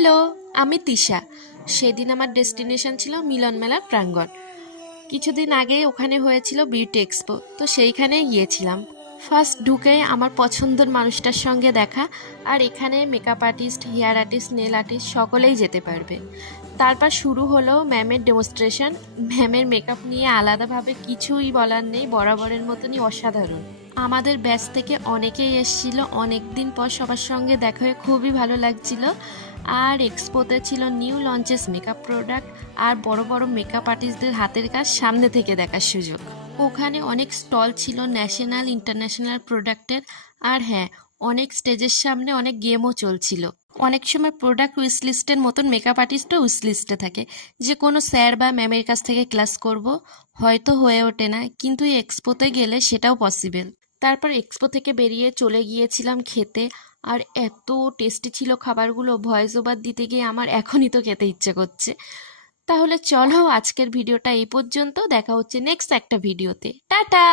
Hello, আমি তিশা। সেদিন আমার ডেস্টিনেশন ছিল মিলন মেলার প্রাঙ্গণ। কিছুদিন আগে ওখানে হয়েছিল বিউটি এক্সপো, তো সেইখানে গিয়েছিলাম। ফার্স্ট ঢুকেই আমার পছন্দের মানুষটার সঙ্গে দেখা। আর এখানে makeup artist, hair artist, nail artist সকলেই যেতে পারবে। তারপর শুরু হলো ম্যামের ডেমনস্ট্রেশন। ম্যামের মেকআপ নিয়ে আলাদাভাবে কিছুই বলার নেই, বরাবরের মতনই অসাধারণ। আমাদের ব্যাচ থেকে অনেকেই এসেছিল, অনেক দিন পর সবার সঙ্গে দেখা হয়ে খুবই ভালো লাগছিল। আর এক্সপোতে ছিল নিউ লঞ্চেস মেকআপ প্রোডাক্ট আর বড় বড় মেকআপ আর্টিস্টদের হাতের কাজ সামনে থেকে দেখার সুযোগ। ওখানে অনেক স্টল ছিল ন্যাশনাল ইন্টারন্যাশনাল প্রোডাক্টের। আর হ্যাঁ, অনেক স্টেজের সামনে অনেক গেমও চলছিল। অনেক সময় প্রোডাক্ট উইশ লিস্টের মতন মেকআপ আর্টিস্টও উইশ লিস্টে থাকে, যে কোনো স্যার বা ম্যামের কাছ থেকে ক্লাস করব, হয়তো হয়ে ওঠে না, কিন্তু এই এক্সপোতে গেলে সেটাও পসিবল। তারপর এক্সপো থেকে বেরিয়ে চলে গিয়েছিলাম খেতে। আর এত টেস্টি ছিল খাবারগুলো, ভয়েস ওভার দিতে গিয়ে আমার এখনই তো খেতে ইচ্ছে করছে। তাহলে চলো, আজকের ভিডিওটা এই পর্যন্ত। দেখা হচ্ছে নেক্সট একটা ভিডিওতে। টাটা।